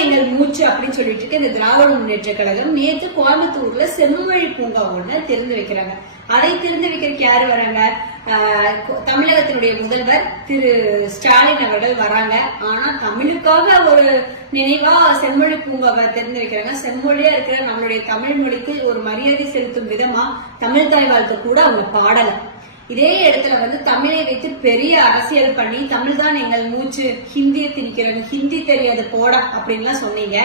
எங்கள் மூச்சு அப்படின்னு சொல்லிட்டு இருக்கு. இந்த திராவிட முன்னேற்ற கழகம் நேத்து கோயம்புத்தூர்ல செம்மொழி பூங்கா ஒண்ணு திறந்து வைக்கிறாங்க. அதை திறந்து வைக்கிறதுக்கு யாரு வராங்க? ஆஹ் தமிழகத்தினுடைய முதல்வர் திரு ஸ்டாலின் அவர்கள் வராங்க. ஆனா தமிழுக்காக ஒரு நினைவா செம்மொழி பூங்காவை திறந்து வைக்கிறாங்க. செம்மொழியா இருக்கிற நம்மளுடைய தமிழ் மொழிக்கு ஒரு மரியாதை செலுத்தும் விதமா தமிழ் தாய் வாழ்த்து கூட அவங்க பாடலை. இதே இடத்துல வந்து தமிழை வைத்து பெரிய அரசியல் பண்ணி தமிழ் தான் எங்கள் மூச்சு ஹிந்தியை திணிக்கிறாங்க ஹிந்தி தெரியாது போட அப்படின்லாம் சொன்னீங்க.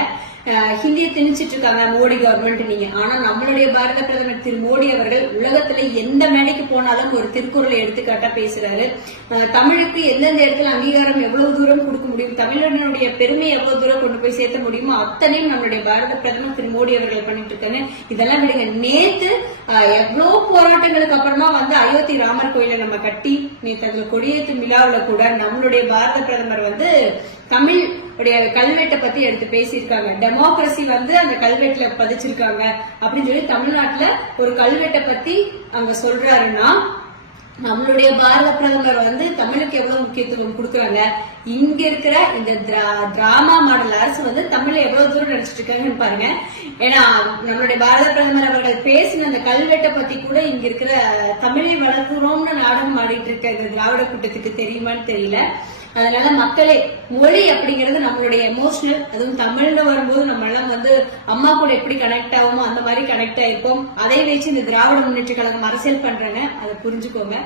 ஹிந்தியை திணிச்சிட்டு இருக்காங்க மோடி கவர்மெண்ட் நீங்க. ஆனா நம்மளுடைய பாரத பிரதமர் திரு மோடி அவர்கள் உலகத்துல எந்த மேடைக்கு போனாலும் ஒரு திருக்குறளை எடுத்துக்காட்டா பேசுறாரு. அஹ் தமிழுக்கு எந்தெந்த இடத்துல அங்கீகாரம் எவ்வளவு தூரம் கொடுக்க முடியும் தமிழனுடைய பெருமை எவ்வளவு தூரம் கொண்டு போய் சேர்த்த முடியுமோ அத்தனையும் நம்மளுடைய பாரத பிரதமர் திரு மோடி அவர்கள் பண்ணிட்டு இருக்காங்க இதெல்லாம் விடுங்க. நேத்து எவ்வளவு போராட்டங்களுக்கு அப்புறமா வந்து அயோத்தி ராமர் கோயிலை நம்ம கட்டி நேற்று அதுல விழாவில் கூட நம்மளுடைய பாரத பிரதமர் வந்து தமிழ் உடைய கல்வெட்டை பத்தி எடுத்து பேசியிருக்காங்க. டெமோக்ரஸி வந்து அந்த கல்வெட்டுல பதிச்சிருக்காங்க அப்படின்னு சொல்லி தமிழ்நாட்டுல ஒரு கல்வெட்டை பத்தி அங்க சொல்றாருன்னா நம்மளுடைய பாரத பிரதமர் வந்து தமிழுக்கு எவ்வளவு முக்கியத்துவம் கொடுக்குறாங்க? இங்க இருக்கிற இந்த திரா- டிராமா மாடல் அரசு வந்து தமிழை எவ்வளவு தூரம் நடிச்சிட்டு இருக்காங்கன்னு பாருங்க. ஏன்னா நம்மளுடைய பாரத பிரதமர் அவர்கள் பேசின அந்த கல்வெட்டை பத்தி கூட இங்க இருக்கிற தமிழை வளர்க்குறோம்னு நாடகம் ஆடிட்டு இருக்க இந்த திராவிட கூட்டத்துக்கு தெரியுமான்னு தெரியல. அதனால மக்களே மொழி அப்படிங்கிறது நம்மளுடைய எமோஷனல் அதுவும் தமிழ்னு வரும்போது நம்ம எல்லாம் வந்து அம்மா கூட எப்படி கனெக்ட் ஆகுமோ அந்த மாதிரி கனெக்ட் ஆயிருப்போம். அதை வச்சு இந்த திராவிட முன்னேற்ற கழகம் அரசியல் பண்றாங்க. அதை புரிஞ்சுக்கோங்க.